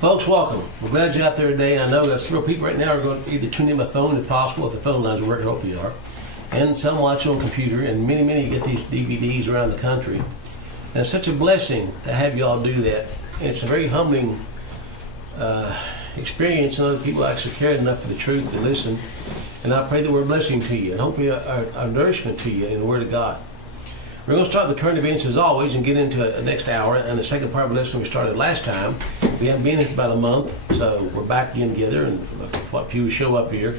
Folks, welcome. We're glad you're out there today. I know that several people right now are going to either tune in by phone if possible, if the phone lines work, I hope you are. And some watch on computer, and many get these DVDs around the country. And it's such a blessing to have you all do that. And it's a very humbling experience, and other people actually cared enough for the truth to listen. And I pray that we're a blessing to you, and hopefully a nourishment to you in the Word of God. We're going to start the current events as always and get into the next hour. And the second part of the lesson we started last time. We haven't been here for about a month, so we're back again together, and what few show up here.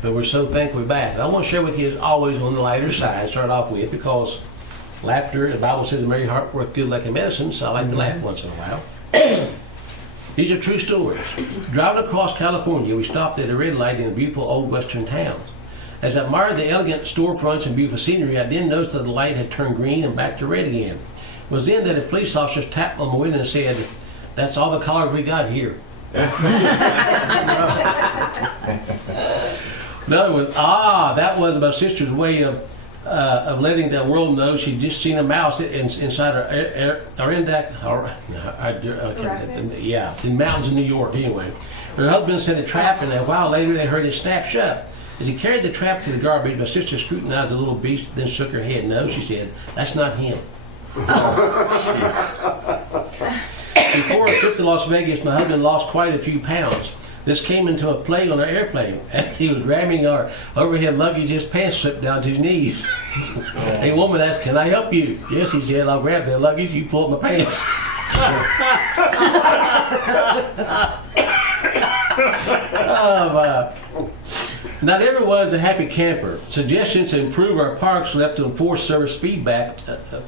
But we're so thankful we're back. And I want to share with you, as always, on the lighter side, start off with, because laughter, the Bible says, a merry heart worth good like a medicine, so I like to laugh once in a while. These are true stories. Driving across California, we stopped at a red light in a beautiful old western town. As I admired the elegant storefronts and beautiful scenery, I then noticed that the light had turned green and back to red again. It was then that a police officer tapped on my window and said, "That's all the callers we got here." In other words, that was my sister's way of letting the world know she'd just seen a mouse inside her in mountains in New York. Anyway, her husband set a trap, and a while later they heard it snap shut. As he carried the trap to the garbage, my sister scrutinized the little beast, then shook her head. "No," she said, "that's not him." Before a trip to Las Vegas, my husband lost quite a few pounds. This came into a play on our airplane. As he was grabbing our overhead luggage, his pants slipped down to his knees. A woman asked, "Can I help you?" "Yes," he said, "I'll grab the luggage, you pull up my pants." Oh, my. Not everyone's a happy camper. Suggestions to improve our parks left on forced service feedback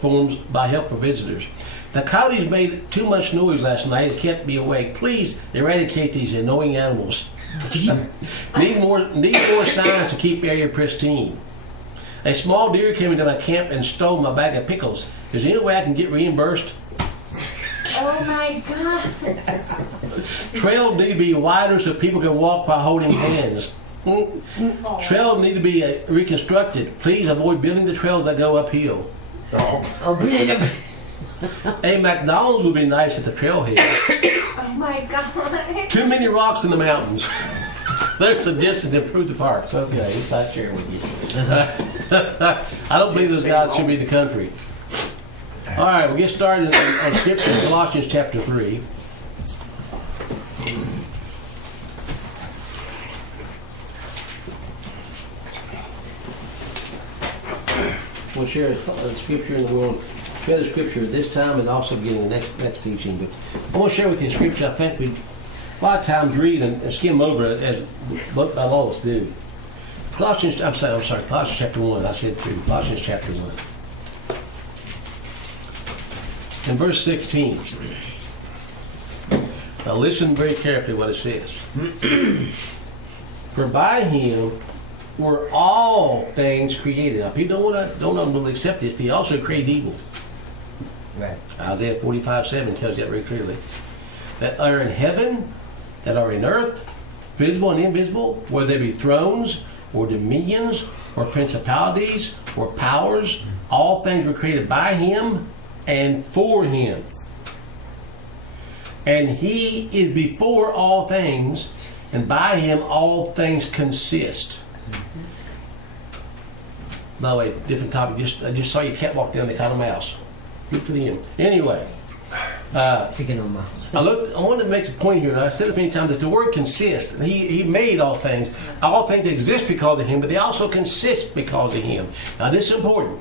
forms by helpful visitors. The coyotes made too much noise last night and kept me awake. Please eradicate these annoying animals. Need more signs to keep the area pristine. A small deer came into my camp and stole my bag of pickles. Is there any way I can get reimbursed? Oh my God. Trails need to be wider so people can walk while holding hands. Trails need to be reconstructed. Please avoid building the trails that go uphill. A McDonald's would be nice at the trailhead. Oh my God. Too many rocks in the mountains. There's a distance to improve the parks. Okay, it's not sharing with you. I don't believe those guys should be in the country. All right, we'll get started on Scripture, Colossians chapter 3. We'll share the Scripture, and we'll share the Scripture at this time and also beginning the next teaching. But I want to share with you a Scripture I think we a lot of times read and skim over it, as both by all of us do. Colossians chapter 1. I said 2. Colossians chapter 1. In verse 16. Now listen very carefully what it says. For by him were all things created. Now people don't really accept this, but he also created evil. Right. Isaiah 45:7 tells you that very clearly. That are in heaven, that are in earth, visible and invisible, whether they be thrones or dominions or principalities or powers, all things were created by him and for him. And he is before all things, and by him all things consist. By the way, different topic. I just saw your cat walk down, they caught a mouse. Good for them. Anyway. Speaking of mouse. I wanted to make a point here, and I said it many times, that the word consist. He made all things. All things exist because of him, but they also consist because of him. Now this is important.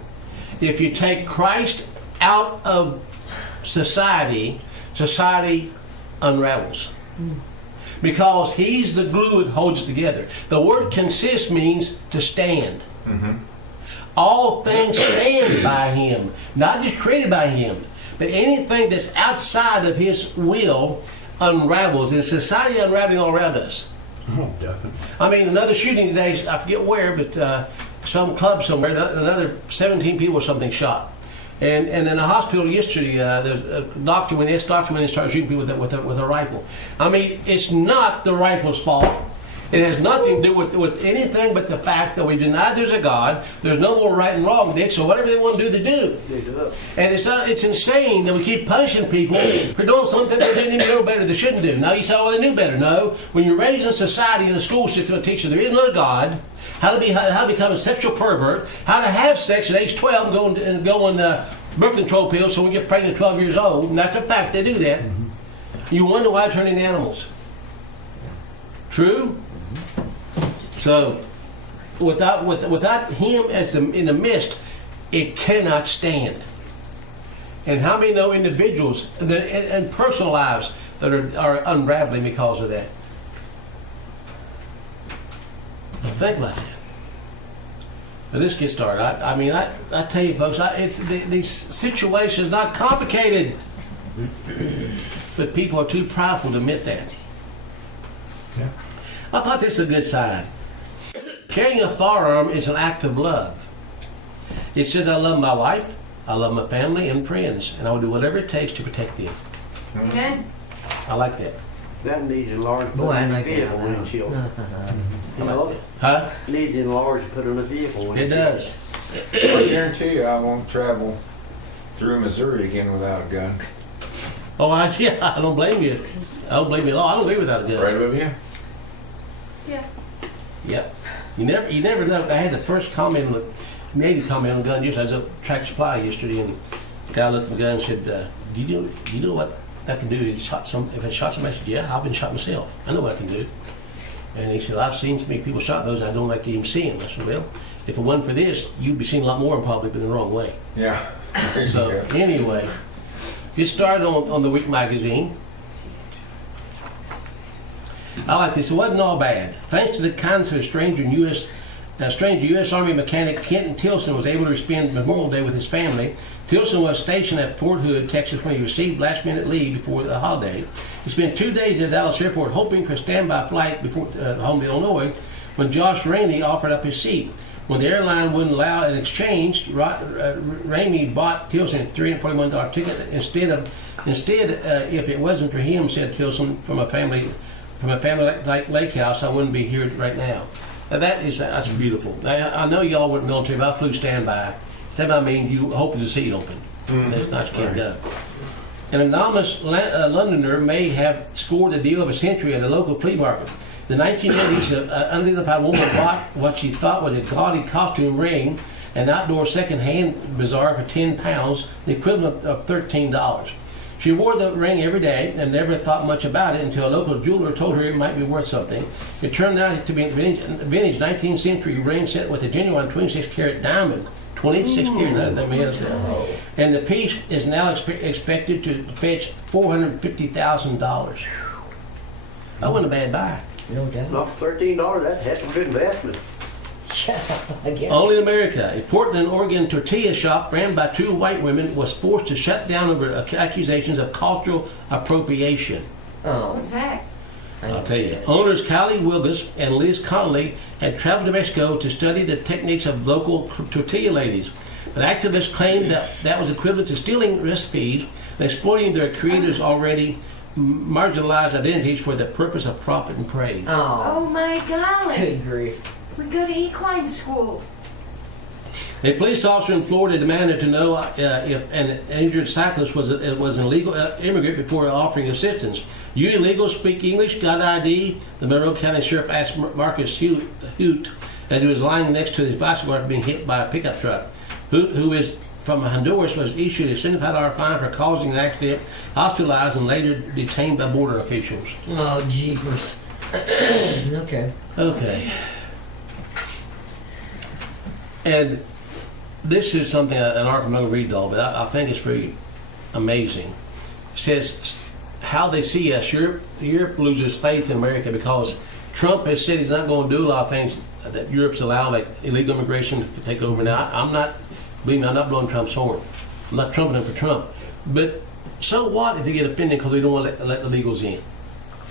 If you take Christ out of society unravels. Because he's the glue that holds it together. The word consist means to stand. Mm-hmm. All things stand by him, not just created by him, but anything that's outside of his will unravels. And society unraveling all around us. Oh, definitely. I mean, another shooting today, I forget where, but some club somewhere, another 17 people or something shot. And in a hospital yesterday, there's a doctor went and started shooting people with a rifle. I mean, it's not the rifle's fault. It has nothing to do with anything but the fact that we deny there's a God. There's no more right and wrong, Dick. So whatever they want to do, they do. And it's insane that we keep punishing people for doing something they didn't even know better they shouldn't do. Now you say, oh, they knew better. No. When you're raised in a society, in a school system, that teaches there is no God, how to become a sexual pervert, how to have sex at age 12 and go on birth control pills so we get pregnant at 12 years old. And that's a fact. They do that. Mm-hmm. You wonder why they turn into animals. True? So, without him as in the midst, it cannot stand. And how many know individuals and personal lives that are unraveling because of that? Think about that. But let's get started. I tell you, folks, these situations are not complicated, but people are too prideful to admit that. Yeah. I thought this was a good sign. Carrying a firearm is an act of love. It says, I love my wife, I love my family and friends, and I will do whatever it takes to protect them. Amen. I like that. That needs enlarged Boy, I put in a like vehicle that. windshield. I like that. Huh? Needs enlarged put in a vehicle It windshield. does. I guarantee you I won't travel through Missouri again without a gun. Oh, yeah, I don't blame you. I don't blame you at all. I don't agree without a gun. Right, Olivia? Yeah. Yep. You never know. I had the first negative comment on gun use. I was at Track Supply yesterday, and the guy looked at the gun and said, do you know what I can do? If I shot somebody, I said, yeah, I've been shot myself. I know what I can do. And he said, I've seen so many people shot those, I don't like to even see them. I said, well, if it wasn't for this, you'd be seen a lot more in public, but in the wrong way. Yeah. So, anyway, get started on the Week magazine. I like this. It wasn't all bad. Thanks to the kindness of a stranger U.S. Army mechanic Kenton Tilson was able to spend Memorial Day with his family. Tilson was stationed at Fort Hood, Texas, when he received last-minute leave before the holiday. He spent 2 days at Dallas Airport hoping for a standby flight before home to Illinois when Josh Ramey offered up his seat. When the airline wouldn't allow an exchange, Ramey bought Tilson a $341 ticket instead. If it wasn't for him, said Tilson, from a family like Lake House, I wouldn't be here right now. Now that's beautiful. I know y'all weren't military, but I flew standby. Standby means you hope the seat open. That's not you can't go. An anonymous Londoner may have scored the deal of a century at a local flea market. In the 1980s, an unidentified woman bought what she thought was a gaudy costume ring, an outdoor second-hand bazaar for £10, the equivalent of $13. She wore the ring every day and never thought much about it until a local jeweler told her it might be worth something. It turned out to be a vintage 19th century ring set with a genuine 26-carat diamond. 26 carat, that means. And the piece is now expected to fetch $450,000. That wasn't a bad buy. No doubt. Not for $13, that's a good investment. Again. Only in America, a Portland, Oregon tortilla shop ran by two white women was forced to shut down over accusations of cultural appropriation. Oh, What's that? I'll tell you. Owners Callie Wilgus and Liz Connolly had traveled to Mexico to study the techniques of local tortilla ladies. But activists claimed that was equivalent to stealing recipes and exploiting their creators' already marginalized identities for the purpose of profit and praise. Oh Oh, my golly. good grief. We go to equine school. A police officer in Florida demanded to know if an injured cyclist was an illegal immigrant before offering assistance. You illegals speak English, got ID? The Monroe County Sheriff asked Marcus Hoot as he was lying next to his bicycle after being hit by a pickup truck. Hoot, who is from Honduras, was issued a $75 fine for causing an accident, hospitalized, and later detained by border officials. Oh, jeepers. Okay. Okay. And this is something, an article I'm not going to read all, but I think it's very amazing. It says how they see us. Europe loses faith in America because Trump has said he's not going to do a lot of things that Europe's allowed, like illegal immigration to take over. Now, I'm not blowing Trump's horn. I'm not trumpeting for Trump. But so what if they get offended because we don't want to let the illegals in?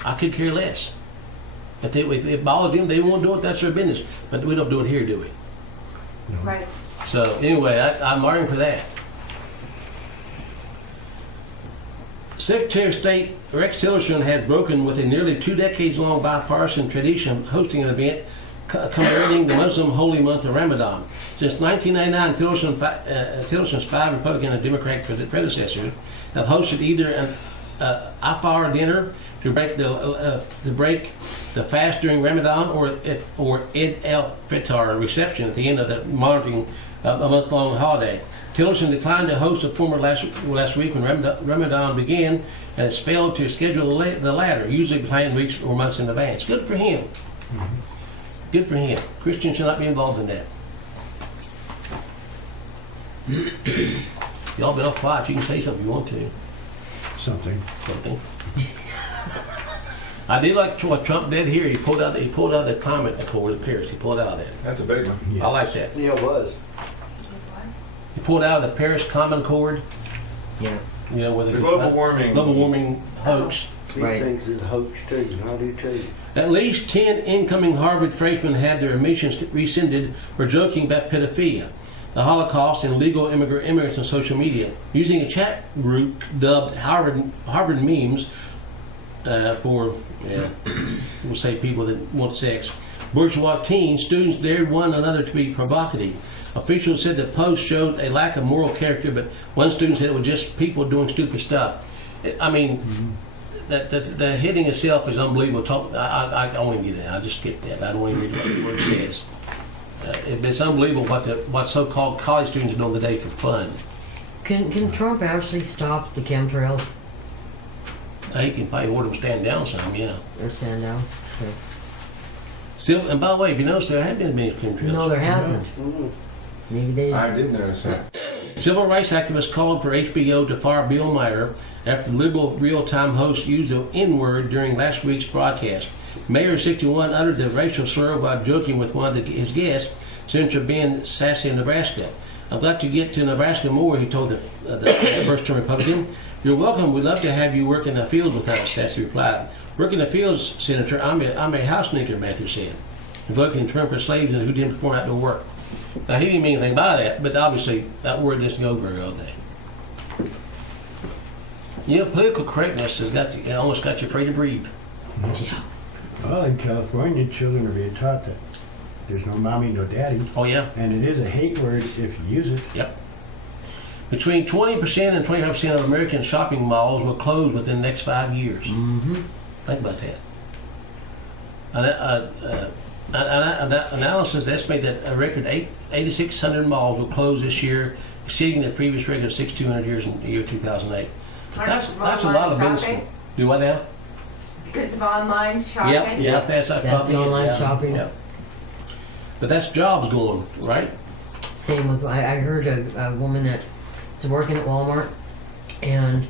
I could care less. If it bothers them, they won't do it, that's their business. But we don't do it here, do we? Right. So anyway, I'm arguing for that. Secretary of State Rex Tillerson had broken with a nearly 2 decades long bipartisan tradition of hosting an event commemorating the Muslim holy month of Ramadan. Since 1999, Tillerson's 5 Republican and Democratic predecessors have hosted either an iftar dinner to break the fast during Ramadan, or Eid al-Fitr reception at the end of the monitoring a month-long holiday. Tillerson declined to host a former last week when Ramadan began, and has failed to schedule the latter, usually planned weeks or months in advance. Good for him. Mm-hmm. Good for him. Christians should not be involved in that. Y'all been off quiet. You can say something if you want to. Something. I did like what Trump did here. He pulled out the climate accord of Paris. He pulled out of that. That's a big one. Yes. I like that. Yeah, it was. He pulled out of the Paris Climate Accord. Yeah. You know, with The global warming hoax. He Right. thinks it's a hoax too. I do too. At least 10 incoming Harvard freshmen had their admissions rescinded for joking about pedophilia, the Holocaust, and illegal immigrants on social media, using a chat group dubbed Harvard memes for, we'll say, people that want sex. Bourgeois teens, students dared one another to be provocative. Officials said the post showed a lack of moral character, but one student said it was just people doing stupid stuff. I mean, the hitting itself is unbelievable. I don't even get it. I just skip that. I don't even read what it says. It's unbelievable what so-called college students are doing today for fun. Can Trump actually stop the chemtrails He can probably order them to stand down some, yeah. or stand down? Okay. And by the way, if you notice, there have been many chemtrails. No, there hasn't. Mm. Maybe they. I did notice that. Civil rights activists called for HBO to fire Bill Maher after the liberal real-time host used the N-word during last week's broadcast. Mayor 61 uttered the racial slur while joking with one of his guests, Senator Ben Sasse of Nebraska. "I've got to get to Nebraska more," he told the first-term Republican. "You're welcome. We'd love to have you work in the fields with us," Sasse replied. "Work in the fields, Senator. I'm a house sneaker," Matthews said, invoking the term for slaves and who didn't perform outdoor work. Now, he didn't mean anything by that, but obviously that word doesn't go very well there. You know, political correctness has almost got you afraid to breathe. Yeah. Well, in California, children are being taught that there's no mommy, no daddy, Oh, yeah? and it is a hate word if you use it. Yep. Between 20% and 25% of American shopping malls will close within the next 5 years. Mm-hmm. Think about that. Analysis estimate that a record 8,600 malls will close this year, exceeding the previous record of 6,200 years in the year 2008. That's a lot of business. Shopping? Do what now? Because of online shopping? Yep, that's That's probably the it, online yeah, shopping. yeah. But that's jobs going, right? Same with, I heard a woman that is working at Walmart, and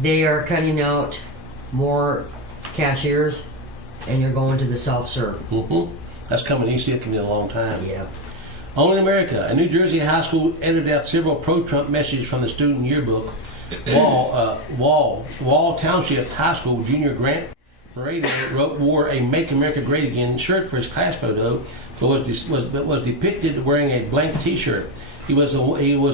they are cutting out more cashiers, and you're going to the self-serve. Mm-hmm. That's coming. You see it coming in a long time. Yeah. Only in America, a New Jersey high school edited out several pro-Trump messages from the student yearbook. Wall Township High School junior Grant Brady wore a "Make America Great Again" shirt for his class photo, but was depicted wearing a blank T-shirt. He was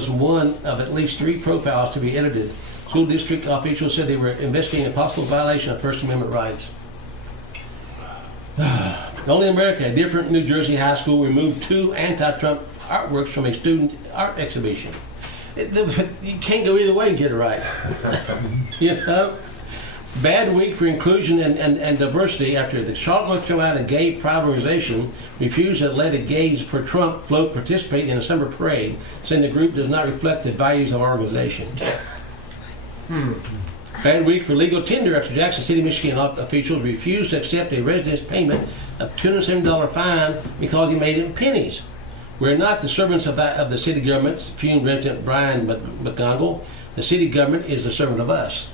one of at least 3 profiles to be edited. School district officials said they were investigating a possible violation of First Amendment rights. Only in America, a different New Jersey high school removed 2 anti-Trump artworks from a student art exhibition. You can't go either way and get it right. You know? Bad week for inclusion and diversity after the Charlotte, North Carolina Gay Pride Organization refused to let a Gays for Trump float participate in a summer parade, saying the group does not reflect the values of our organization. Bad week for legal tender after Jackson City, Michigan officials refused to accept a resident's payment of $207 fine because he made it in pennies. "We're not the servants of the city government," fumed resident Brian McGonagall. "The city government is the servant of us."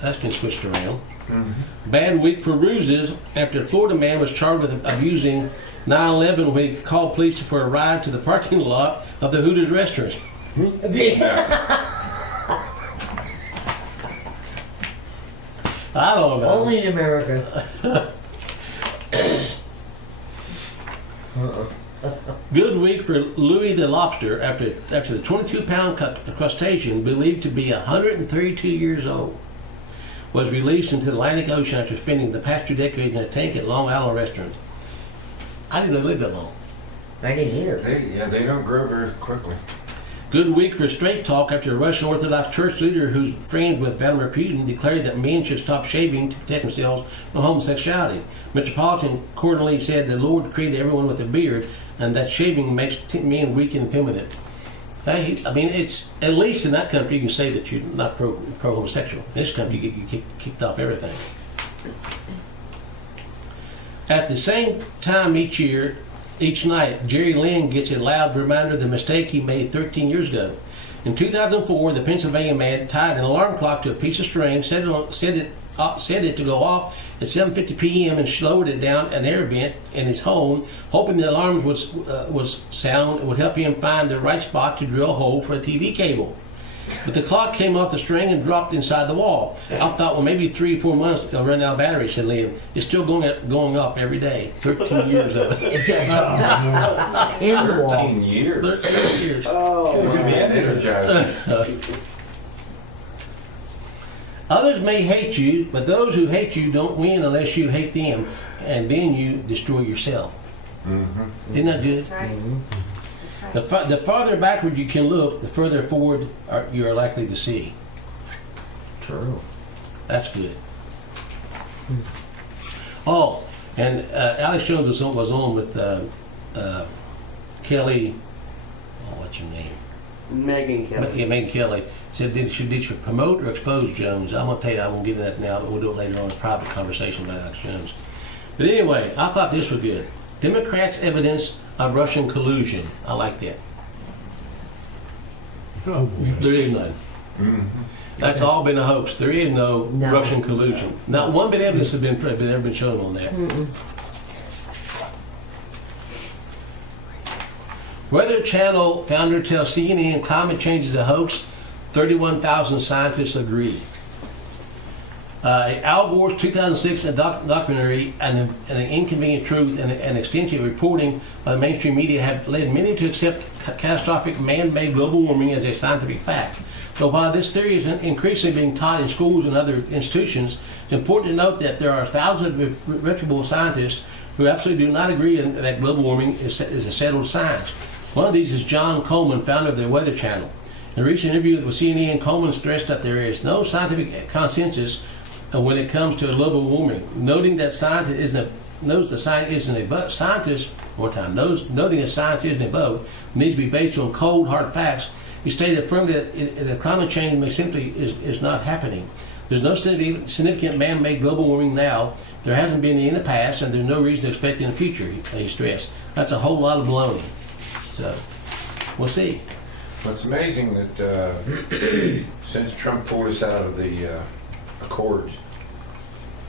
That's been switched around. Mm-hmm. Bad week for ruses after a Florida man was charged with abusing 9/11 when he called police for a ride to the parking lot of the Hooters restaurant. I don't know. Only in America. Good week for Louis the lobster after the 22-pound crustacean believed to be 132 years old was released into the Atlantic Ocean after spending the past 2 decades in a tank at Long Island restaurant. I didn't know they lived that long. I didn't either. They don't grow very quickly. Good week for straight talk after a Russian Orthodox church leader who's friends with Vladimir Putin declared that men should stop shaving to protect themselves from homosexuality. Metropolitan accordingly said the Lord created everyone with a beard and that shaving makes men weak and feminine. I mean, it's at least in that country you can say that you're not pro-homosexual. In this country, you get kicked off everything. At the same time each night, Jerry Lynn gets a loud reminder of the mistake he made 13 years ago. In 2004, the Pennsylvania man tied an alarm clock to a piece of string, set it to go off at 7:50 p.m. and slowed it down an air vent in his home, hoping the alarms would sound and would help him find the right spot to drill a hole for a TV cable. But the clock came off the string and dropped inside the wall. I thought, well, maybe 3 or 4 months it'll run out of battery, said Lynn. It's still going off every day. 13 years of it. In the wall. 13 years. 13 years. Oh, It's being energized. Others may hate you, but those who hate you don't win unless you hate them, and then you destroy yourself. Mm-hmm. Isn't that good? That's right. That's right. The farther backward you can look, the further forward you are likely to see. True. That's good. Oh, and Alex Jones was on with Kelly. Oh, what's your name? Megan Kelly. Yeah, Megan Kelly. Said, did she promote or expose Jones? I'm going to tell you, I won't get into that now, but we'll do it later on in a private conversation about Alex Jones. But anyway, I thought this was good. Democrats' evidence of Russian collusion. I like that. Oh, boy. There is none. Mm-hmm. That's all been a hoax. There is no Russian collusion. Not one bit of evidence has ever been shown on that. Mm-mm. Weather Channel founder tells CNN climate change is a hoax. 31,000 scientists agree. Al Gore's 2006 documentary, An Inconvenient Truth, and extensive reporting by the mainstream media have led many to accept catastrophic man-made global warming as a scientific fact. So while this theory is increasingly being taught in schools and other institutions, it's important to note that there are thousands of reputable scientists who absolutely do not agree that global warming is a settled science. One of these is John Coleman, founder of the Weather Channel. In a recent interview with CNN, Coleman stressed that there is no scientific consensus when it comes to global warming, noting that science isn't a vote. Scientists, noting that science isn't a vote, needs to be based on cold, hard facts. He stated firmly that climate change may simply is not happening. There's no significant man-made global warming now. There hasn't been any in the past, and there's no reason to expect in the future, he stressed. That's a whole lot of baloney. So, we'll see. Well, it's amazing that since Trump pulled us out of the Accords,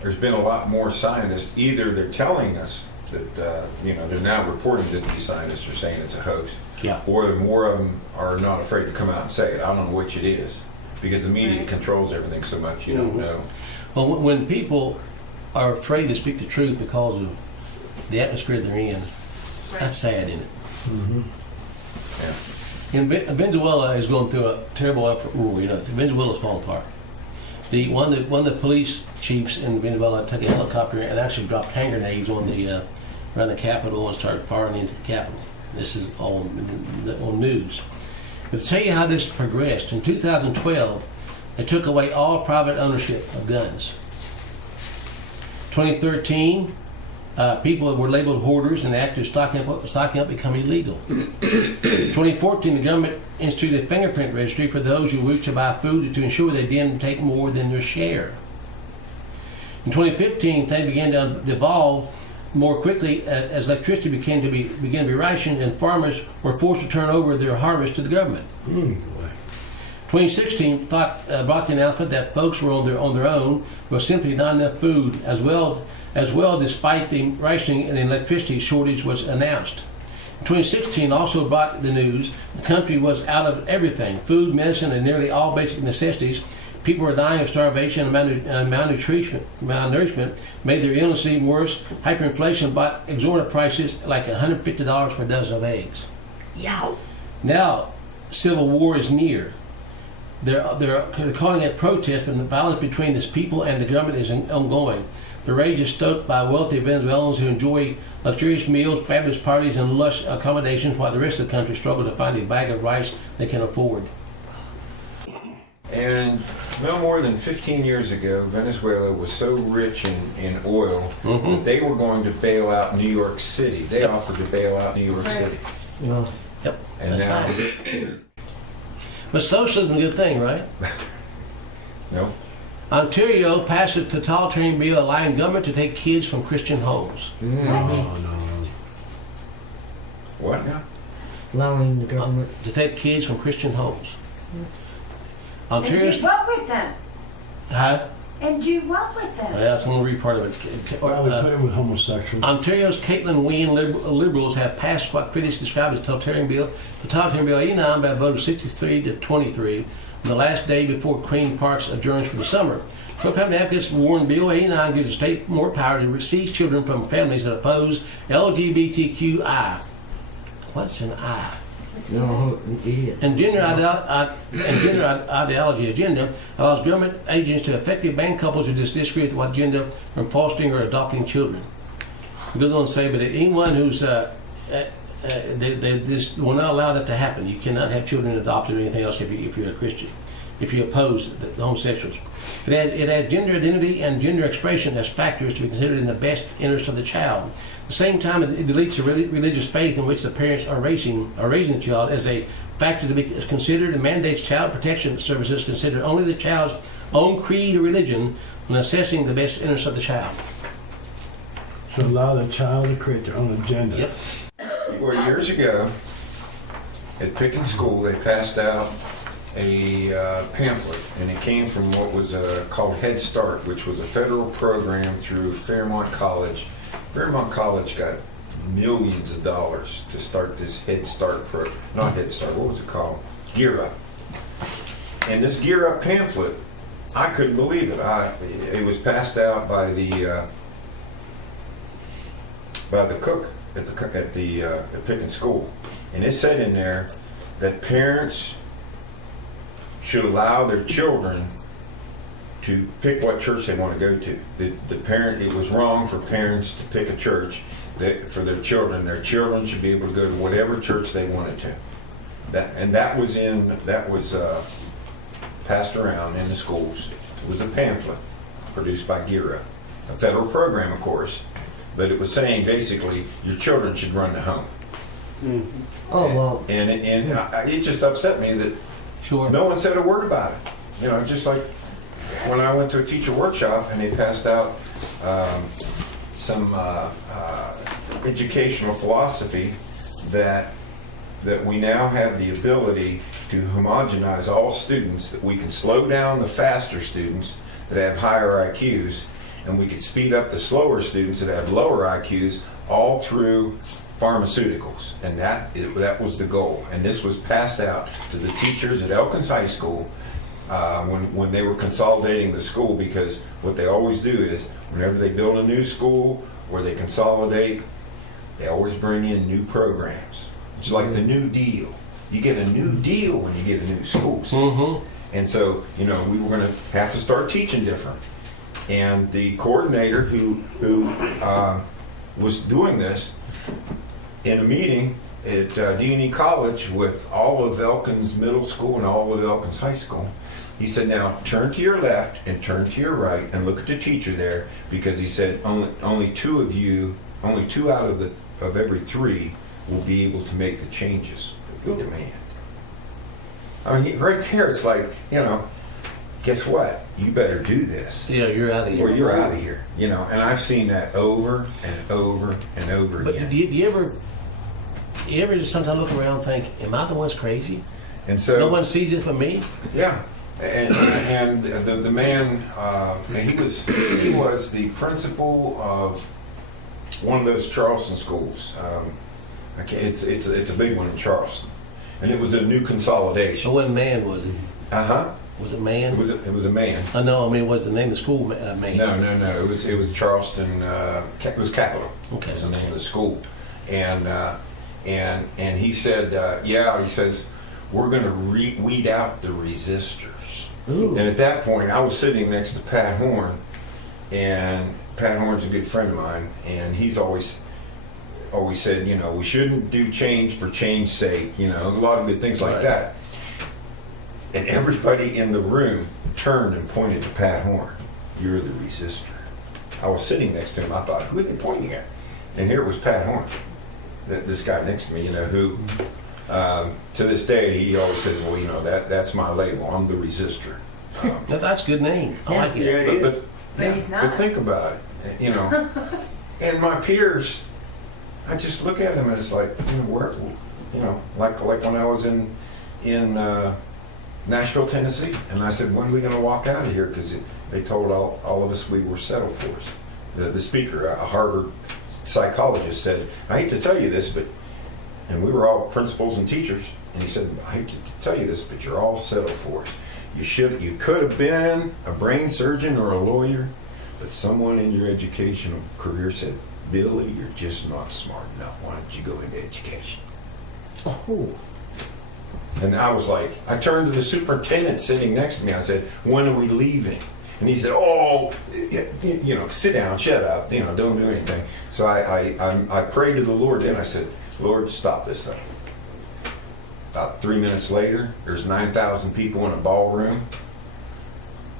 there's been a lot more scientists. Either they're telling us that, they're now reporting that these scientists are saying it's a hoax, Yeah. or more of them are not afraid to come out and say it. I don't know which it is, because the media Right. controls everything so much you don't know. Well, when people are afraid to speak the truth because of the atmosphere they're in, that's sad, isn't it? Mm-hmm. Yeah. Venezuela is going through a terrible uproar. Venezuela's falling apart. One of the police chiefs in Venezuela took a helicopter and actually dropped hand grenades on around the Capitol and started firing into the Capitol. This is all on news. But to tell you how this progressed, in 2012, they took away all private ownership of guns. 2013. People that were labeled hoarders and active stocking up become illegal. 2014, the government instituted a fingerprint registry for those who wish to buy food to ensure they didn't take more than their share. In 2015, things began to devolve more quickly as electricity began to be rationed and farmers were forced to turn over their harvest to the government. 2016 brought the announcement that folks were on their own, was simply not enough food as well, despite the rationing and electricity shortage was announced. 2016 also brought the news the country was out of everything, food, medicine, and nearly all basic necessities. People were dying of starvation and malnourishment made their illness even worse. Hyperinflation brought exorbitant prices like $150 for a dozen of eggs. Yow. Now, civil war is near. They're calling it protest, but the violence between this people and the government is ongoing. The rage is stoked by wealthy Venezuelans who enjoy luxurious meals, fabulous parties, and lush accommodations, while the rest of the country struggle to find a bag of rice they can afford. And no more than 15 years ago, Venezuela was so rich in oil that they were going to bail out New York City. They offered to bail out New York City. Well, Yep, And that's now, fine. But socialism is a good thing, right? no. Ontario passed a totalitarian bill allowing government to take kids from Christian homes. Oh, no. What now? allowing the government. To take kids from Christian homes. And Ontario's... do what with them? Huh? And do what with them? Yeah, so I'm going to read part of it. Well, we put it with homosexuals. Ontario's Caitlin Ween Liberals have passed what critics describe as totalitarian bill 89 by a vote of 63 to 23 on the last day before Queen Parks adjourns for the summer. Pro-family advocates warn Bill 89 gives the state more power to seize children from families that oppose LGBTQI. What's an I? No, idiot. And gender ideology agenda allows government agents to effectively ban couples who disagree with what gender from fostering or adopting children. It goes on to say, but anyone who's they just will not allow that to happen. You cannot have children adopted or anything else if you're a Christian, if you oppose the homosexuals. It adds gender identity and gender expression as factors to be considered in the best interest of the child. At the same time, it deletes the religious faith in which the parents are raising the child as a factor to be considered, and mandates child protection services consider only the child's own creed or religion when assessing the best interest of the child. So allow the child to create their own agenda. Yep. Well, years ago, at Pickens School, they passed out a pamphlet, and it came from what was called Head Start, which was a federal program through Fairmont College. Fairmont College got millions of dollars to start this Head Start program. Not Head Start, what was it called? Gear Up. And this Gear Up pamphlet, I couldn't believe it. It was passed out by the cook at Pickens School, and it said in there that parents should allow their children to pick what church they want to go to. It was wrong for parents to pick a church for their children. Their children should be able to go to whatever church they wanted to. That was passed around in the schools. It was a pamphlet produced by GERA, a federal program, of course, but it was saying basically your children should run the home. Oh, well. And it just upset me that Sure. no one said a word about it. You know, just like when I went to a teacher workshop and they passed out some educational philosophy that we now have the ability to homogenize all students, that we can slow down the faster students that have higher IQs, and we could speed up the slower students that have lower IQs, all through pharmaceuticals. And that was the goal. And this was passed out to the teachers at Elkins High School when they were consolidating the school, because what they always do is whenever they build a new school or they consolidate, they always bring in new programs. It's like the New Deal. You get a new deal when you get a new school. Mm-hmm. And so, you know, we were going to have to start teaching different. And the coordinator who was doing this in a meeting at D&E College with all of Elkins Middle School and all of Elkins High School, he said, now turn to your left and turn to your right and look at the teacher there, because he said only two out of every three will be able to make the changes that we demand. I mean, right there, it's like, you know, guess what? You better do this. Yeah, you're out of here. Or you're out of here. You know, and I've seen that over and over and over But again. do you ever just sometimes look around and think, am I the one's crazy? And so, No one sees it but me? yeah. And the man, he was the principal of one of those Charleston schools. It's a big one in Charleston, and it was a new consolidation. So what man was it? Was it man? It was a man. I know. I mean, was the name of the school man? No. It was Charleston. It was Capital. Okay. Was the name of the school, and he said, he says, we're going to weed out the resistors. Ooh. And at that point, I was sitting next to Pat Horn, and Pat Horn's a good friend of mine, and he's always said, you know, we shouldn't do change for change's sake, you know, a lot of good things like Right. that. And everybody in the room turned and pointed to Pat Horn. You're the resistor. I was sitting next to him. I thought, who are they pointing at? And here was Pat Horn, this guy next to me, you know, who to this day he always says, well, you know, that's my label. I'm the resistor. That's a good name. I like Yeah, it. it is. But he's But not. think about it, you know. And my peers, I just look at them and it's like, you know, where, you know, like when I was in Nashville, Tennessee, and I said, when are we going to walk out of here? Because they told all of us we were settled for us. The speaker, a Harvard psychologist, said, I hate to tell you this, but, and we were all principals and teachers, and he said, I hate to tell you this, but you're all settled for us. You could have been a brain surgeon or a lawyer, but someone in your educational career said, Billy, you're just not smart enough. Why don't you go into education? Oh. And I was like, I turned to the superintendent sitting next to me. I said, when are we leaving? And he said, oh, you know, sit down, shut up, you know, don't do anything. So I prayed to the Lord, and I said, Lord, stop this thing. About 3 minutes later, there's 9,000 people in a ballroom,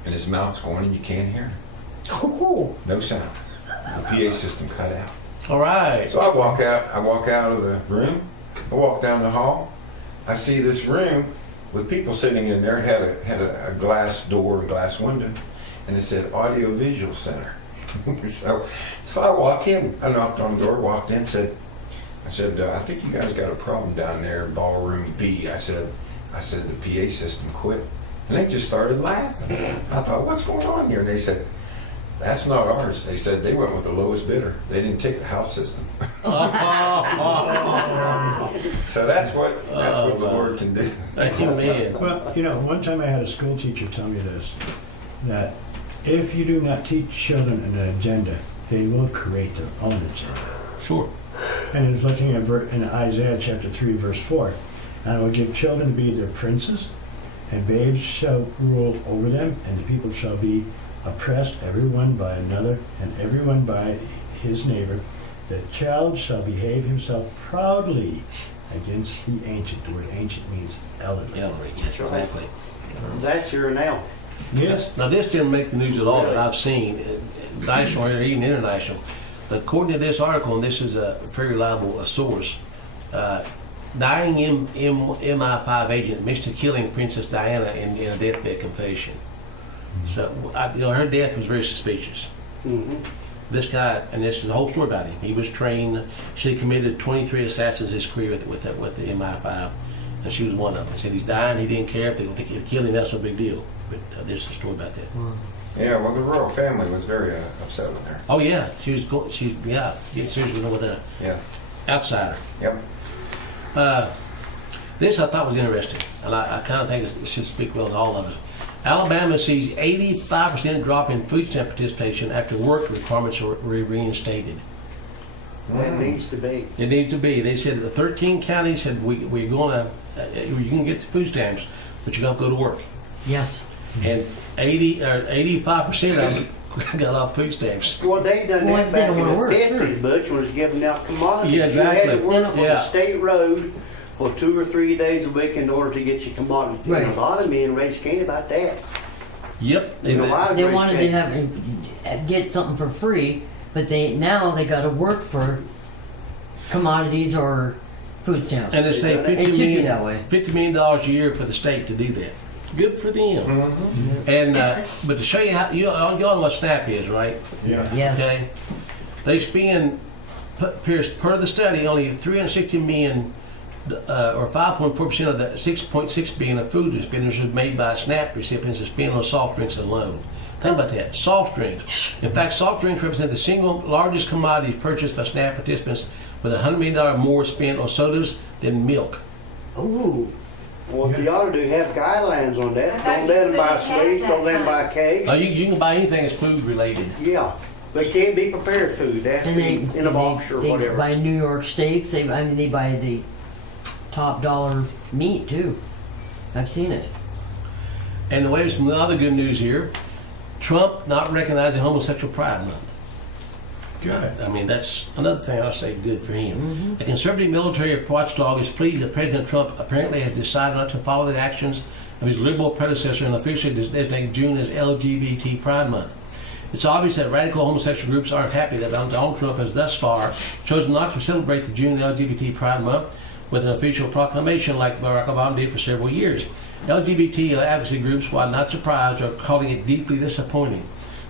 and his mouth's going, and you can't hear him. Oh. No sound. The PA system cut out. All right. So I walk out of the room, I walk down the hall, I see this room with people sitting in there. It had a glass door and glass window, and it said Audio Visual Center. so I walk in, I knocked on the door, walked in, I said, I think you guys got a problem down there in ballroom B. I said the PA system quit. And they just started laughing. I thought, what's going on here? And they said, that's not ours. They said they went with the lowest bidder. They didn't take the house system. So that's what the Lord can do. Amen. Well, you know, one time I had a school teacher tell me this, that if you do not teach children an agenda, they will create their own agenda. Sure. And he's looking at in Isaiah chapter 3, verse 4. And I will give children to be their princes, and babes shall rule over them, and the people shall be oppressed, everyone by another, and everyone by his neighbor. The child shall behave himself proudly against the ancient. The word ancient means elderly. Ellery, yes, exactly. That's your now. Yes. Now, this didn't make the news at all that I've seen, national or even international. But according to this article, and this is a very reliable source, dying MI5 agent admits to killing Princess Diana in a deathbed confession. So, her death was very suspicious. Mm-hmm. This guy, and this is the whole story about him. He was trained. She committed 23 assassins in his career with the MI5, and she was one of them. He said he's dying. He didn't care if they think he'd kill him. That's no big deal. But this is the story about that. Yeah, well, the royal family was very upset with her. Oh yeah, she's getting serious with a Yeah. outsider. Yep. This I thought was interesting, and I kind of think it should speak well to all of us. Alabama sees 85% drop in food stamp participation after work requirements are reinstated. That needs to be. It needs to be. They said the 13 counties said we're going to you can get the food stamps, but you don't go to work. Yes. And 85% of them got off food stamps. Well, they done Well, that they back don't in wanna the work, 50s, sure. Butch was giving out commodities. Yeah, exactly. You had to work on Yeah. the state road for 2 or 3 days a week in order to get your commodities. Right. And a lot of men raised cane about that. Yep. You know, I was They raised wanted to cane. get something for free, but now they got to work for commodities or food stamps. And they say It should be that way. $50 million a year for the state to do that. Good for them. Mm-hmm. And but to show you how y'all know what SNAP is, right? Yeah. Yes. Okay. They spend per the study only 360 million, or 5.4% of the 6.6 billion of food expenditures made by SNAP recipients are spent on soft drinks alone. Think about that. Soft drinks. In fact, soft drinks represent the single largest commodity purchased by SNAP participants, with $100 million more spent on sodas than milk. Ooh. Well, what you ought to do have guidelines on that. I thought Don't you let them buy couldn't have sweets, that don't let them buy kind. cakes. You can buy anything that's food related. Yeah. They can't be prepared food. They have to And be in a box or they whatever. buy New York steaks. They buy the top dollar meat too. I've seen it. And the way some other good news here, Trump not recognizing Homosexual Pride Month. Good. I mean, that's another thing I'll say good for him. A conservative military watchdog is pleased that President Trump apparently has decided not to follow the actions of his liberal predecessor and officially designated June as LGBT Pride Month. It's obvious that radical homosexual groups aren't happy that Donald Trump has thus far chosen not to celebrate the June LGBT Pride Month with an official proclamation like Barack Obama did for several years. LGBT advocacy groups, while not surprised, are calling it deeply disappointing.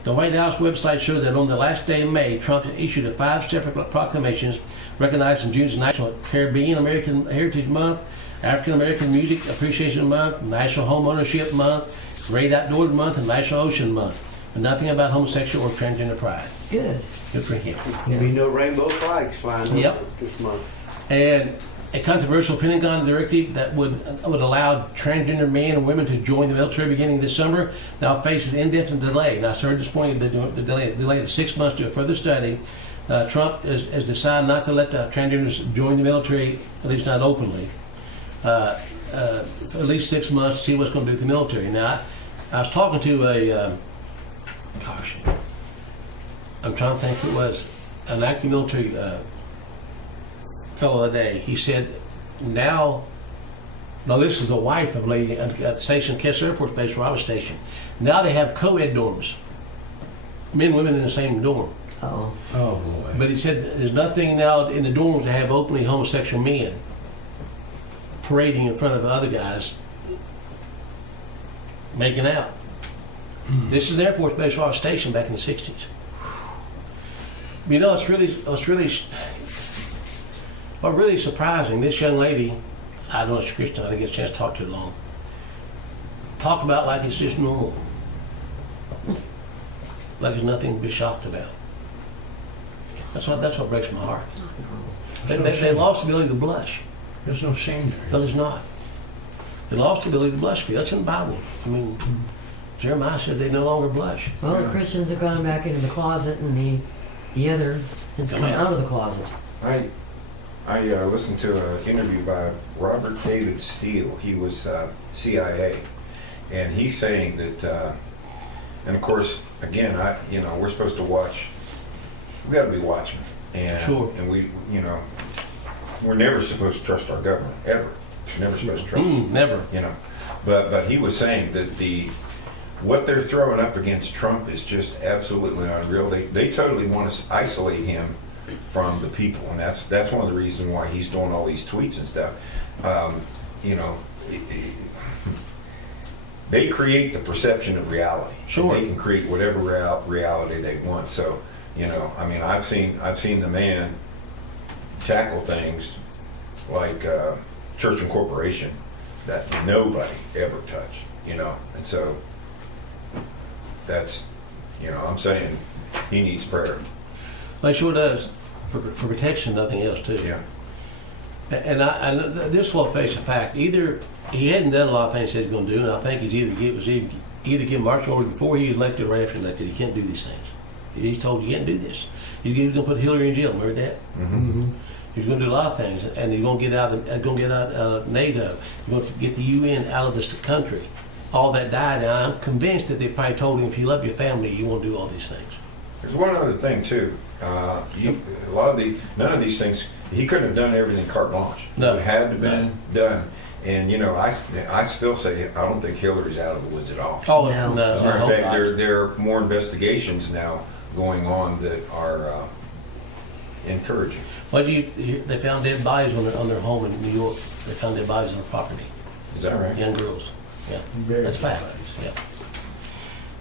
The White House website shows that on the last day of May, Trump issued 5 separate proclamations recognizing June's National Caribbean American Heritage Month, African American Music Appreciation Month, National Home Ownership Month, Great Outdoors Month, and National Ocean Month. But nothing about homosexual or transgender pride. Good. Good for him. There'll be no rainbow flags flying Yep. up this month. And a controversial Pentagon directive that would allow transgender men and women to join the military beginning this summer now faces indefinite delay. Now, sir, disappointed the delay to 6 months to a further study. Trump has decided not to let the transgenders join the military, at least not openly, for at least 6 months to see what's going to do with the military. Now, I was talking to I'm trying to think who it was, an active military fellow today. He said, now this is the wife of a lady at Station Kess Air Force Base where I was stationed. Now they have co-ed dorms, men and women in the same dorm. Oh. Oh, boy. But he said there's nothing now in the dorms to have openly homosexual men parading in front of other guys making out. This is the Air Force Base where I was stationed back in the 60s. You know, it's really surprising. This young lady, I don't know if she's Christian, I didn't get a chance to talk to her long. Talk about like it's just normal. Like there's nothing to be shocked about. That's what breaks my heart. They lost the ability to blush. There's no shame there. No, there's not. They lost the ability to blush. That's in the Bible. I mean, Jeremiah says they no longer blush. Well, the Christians have gone back into the closet, and the other has come out of the closet. I listened to an interview by Robert David Steele. He was CIA, and he's saying that, and of course, again, we're supposed to watch. We got to be watchmen, and Sure. and we're never supposed to trust our government ever. We're never supposed to trust them. Never. But he was saying that what they're throwing up against Trump is just absolutely unreal. They totally want to isolate him from the people, and that's one of the reasons why he's doing all these tweets and stuff. They create the perception of reality. Sure. They can create whatever reality they want. So, I've seen the man tackle things like church and corporation that nobody ever touched. And so that's, I'm saying he needs prayer. Well, he sure does. For protection, nothing else, too. Yeah. And this will face a fact. Either he hadn't done a lot of things he said he's going to do, and I think he's either give marching orders before he was elected or after elected. He can't do these things. He's told you can't do this. He's going to put Hillary in jail. Remember that? Mm-hmm. He's going to do a lot of things, and he's going to get out of NATO. He's going to get the UN out of this country. All that died, and I'm convinced that they probably told him, if you love your family, you won't do all these things. There's one other thing too. None of these things, he couldn't have done everything carte blanche. No. It had to have been done. And I still say I don't think Hillary's out of the woods at all. Oh, No. no. As a I matter of hope fact, not. there are more investigations now going on that are encouraging. They found dead bodies on their home in New York. They found dead bodies on their property. Is that right? Young girls. Yeah. Very That's fact. surprised.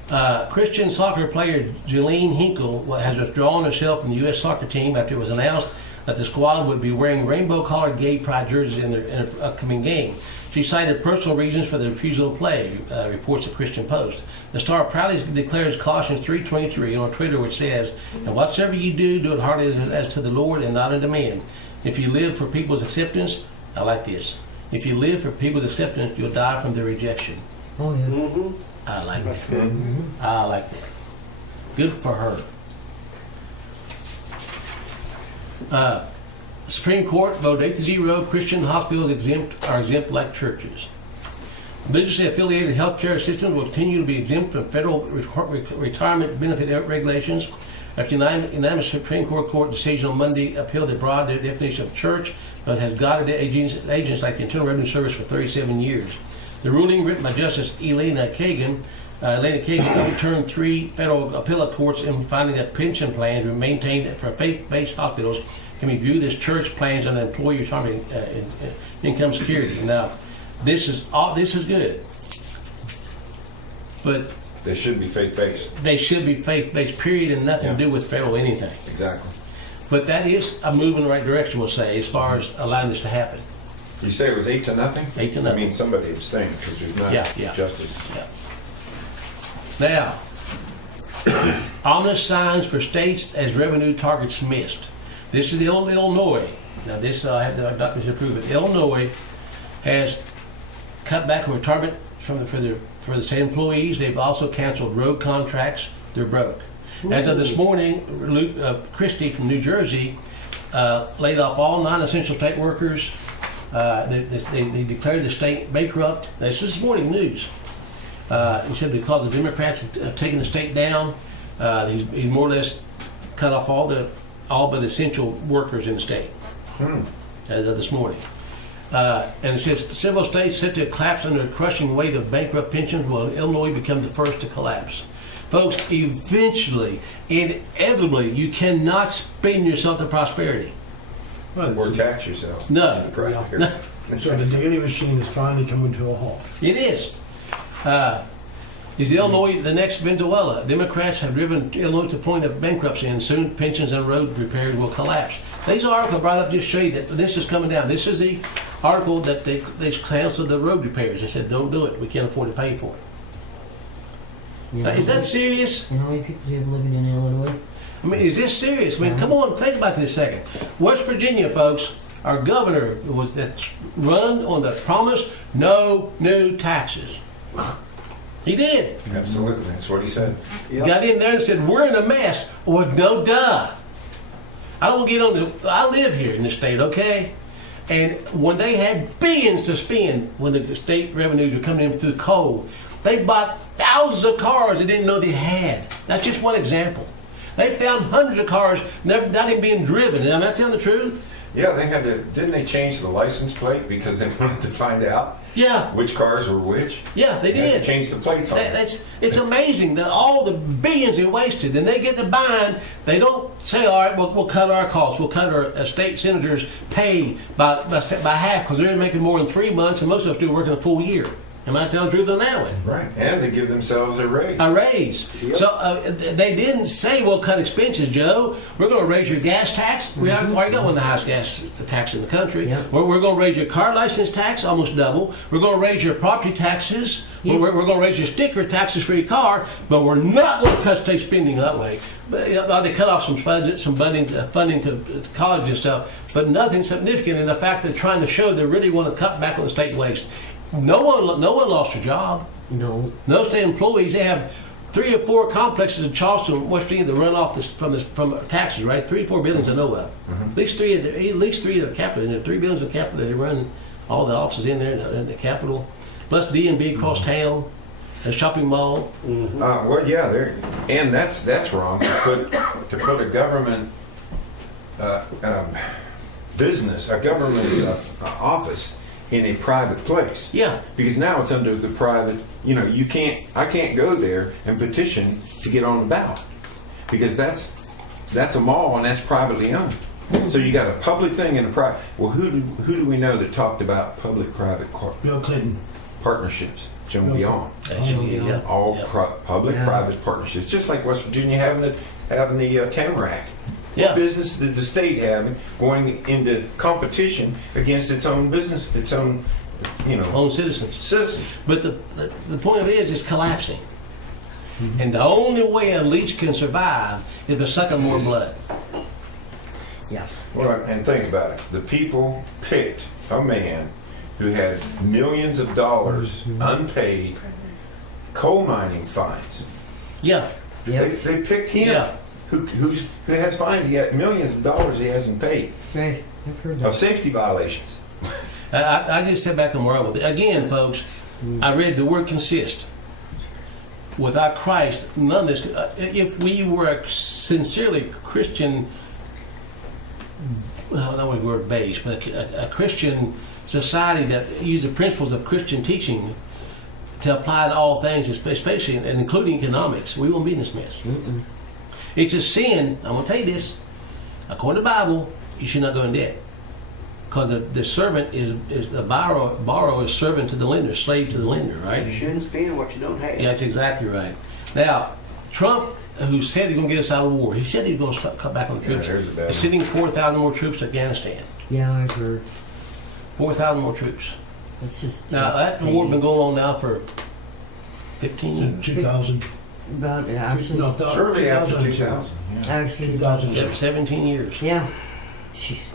Yeah. Christian soccer player Jeline Hinkle has withdrawn herself from the U.S. soccer team after it was announced that the squad would be wearing rainbow-colored gay pride jerseys in their upcoming game. She cited personal reasons for the refusal to play, reports the Christian Post. The star proudly declares Colossians 3:23 on Twitter, which says, "And whatsoever you do, do it heartily as to the Lord and not unto men. If you live for people's acceptance," I like this, "if you live for people's acceptance, you'll die from their rejection." Oh, yeah. Mm-hmm. I like that. I like that. Good for her. The Supreme Court voted 8-0. Christian hospitals are exempt like churches. Religiously affiliated healthcare systems will continue to be exempt from federal retirement benefit regulations. After unanimous Supreme Court decision on Monday upheld the broad definition of church, but has guided agents like the Internal Revenue Service for 37 years. The ruling, written by Justice Elena Kagan, overturned 3 federal appellate courts in finding that pension plans were maintained for faith-based hospitals can be viewed as church plans under employee retirement income security. Now, this is good, but They should be faith-based. they should be faith-based. Period, and nothing to do with federal anything. Exactly. But that is a move in the right direction, we'll say, as far as allowing this to happen. You say it was 8-0? 8-0. I mean, somebody abstained because there's not Yeah. justice. Now, ominous signs for states as revenue targets missed. This is the old Illinois. Now, this I have the documents to prove it. Illinois has cut back on retirement for the state employees. They've also canceled road contracts. They're broke. As of this morning, Christie from New Jersey laid off all non-essential state workers. They declared the state bankrupt. This is this morning news. He said because the Democrats have taken the state down, he's more or less cut off all but essential workers in the state. As of this morning. And it says several states set to collapse under the crushing weight of bankrupt pensions, while Illinois become the first to collapse. Folks, eventually, inevitably, you cannot spin yourself to prosperity. Or tax yourself. No. Right. So the daily machine is finally coming to a halt. It is. Is Illinois the next Venezuela? Democrats have driven Illinois to the point of bankruptcy, and soon pensions and road repairs will collapse. These articles brought up just show you that this is coming down. This is the article that they canceled the road repairs. They said, don't do it. We can't afford to pay for it. You Now, know, is that serious? You know how many people do you have living in Illinois? I mean, is this serious? I mean, come on, think about this a second. West Virginia, folks, our governor was that's run on the promise, no new taxes. He did. Absolutely. That's what he said. Yep. Got in there and said, we're in a mess. Well, no duh. I don't get on I live here in the state, okay? And when they had billions to spend, when the state revenues were coming in through coal, they bought thousands of cars they didn't know they had. That's just one example. They found hundreds of cars not even being driven. Am I not telling the truth? Yeah, they had to. Didn't they change the license plate because they wanted to find out Yeah. which cars were which? Yeah, they They had did. to change the plates on them. It's amazing that all the billions they wasted. And they get to buying, they don't say, all right, we'll cut our costs. We'll cut our state senators' pay by half because they're making more in 3 months, and most of us do working a full year. Am I telling the truth on that one? Right, and they give themselves a raise. A raise. Yep. So they didn't say we'll cut expenses, Joe. We're going to raise your gas tax. We already got one of the highest gas tax in the country. Yeah. We're going to raise your car license tax, almost double. We're going to raise your property taxes. Yeah. We're going to raise your sticker taxes for your car, but we're not going to cut state spending that way. But, they cut off some funding to college and stuff, but nothing significant in the fact that they're trying to show they really want to cut back on the state waste. No one lost their job. No. No state employees. They have 3 or 4 complexes in Charleston, West Virginia, that run off from taxes. Right, 3 or 4 buildings I know of. At least three of the Capitol. And there are 3 buildings in the Capitol that they run all the offices in there in the Capitol, plus D&B across town, a shopping mall. Well, yeah, and that's wrong to put a government business, a government office in a private place. Yeah. Because now it's under the private. I can't go there and petition to get on the ballot because that's a mall and that's privately owned. So you got a public thing and a private. Well, who do we know that talked about public-private Bill Clinton. partnerships? Joan Dion. Yeah. All public-private partnerships, just like West Virginia having the Tamarack. Yeah. What business did the state have going into competition against its own business, its own, Own citizens. citizens? But the point of it is, it's collapsing. And the only way a leech can survive is by sucking more blood. Yeah. Well, and think about it. The people picked a man who had millions of dollars unpaid coal mining fines. Yeah. Yep. They picked him. Yeah. Who has fines? He had millions of dollars he hasn't paid Right. I've heard of that. safety violations. I just sit back and worry with it. Again, folks, I read the word consist. Without Christ, none of this. If we were a sincerely Christian, well, not the word base, but a Christian society that used the principles of Christian teaching to apply to all things, especially and including economics, we won't be in this mess. Mm-mm. It's a sin. I'm going to tell you this. According to the Bible, you should not go in debt. Because the servant is the borrower is servant to the lender, slave to the lender, right? You shouldn't spend what you don't have. Yeah, that's exactly right. Now, Trump, who said he's going to get us out of the war, he said he's going to cut back on the troops. there's a bad He's one. sending 4,000 more troops to Afghanistan. Yeah, I've heard. 4,000 more troops. It's just Now, that insane. war has been going on now for 15 years. 2000. About actually, No, Shortly after 2000. Yeah. actually about 2000. 17 years. yeah. Jeez.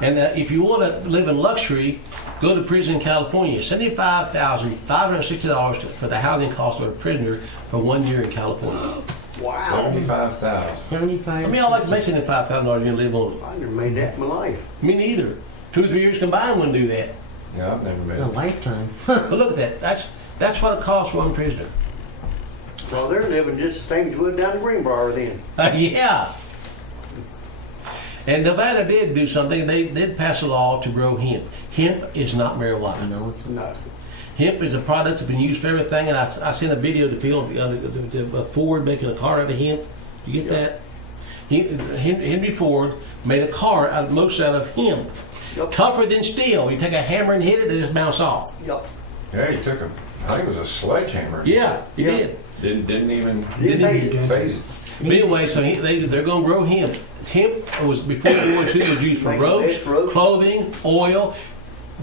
And if you want to live in luxury, go to prison in California. $75,560 for the housing cost of a prisoner for 1 year in California. Wow. 75,000. 75. I mean, I like to make $75,000 you live on it. I never made that in my life. Me neither. 2 or 3 years combined wouldn't do that. Yeah, I've never made a it. lifetime. But look at that. That's what it costs for one prisoner. Well, they're living just the same as would down in Greenbrier then. Yeah. And Nevada did do something. They did pass a law to grow hemp. Hemp is not marijuana. No, it's No. Hemp is a product that's been used for everything. And I sent a video to Ford making a car out of hemp. You get that? Henry Ford made a car mostly out of hemp. Yep. Tougher than steel. You take a hammer and hit it, it just bounce off. Yep. Yeah, he took I think it was a sledgehammer. Yeah, he Yeah. did. Didn't even Didn't phase it. phase it. But anyway, so they're going to grow hemp. Hemp was before World War II was used for Makes ropes, the best ropes. clothing, oil.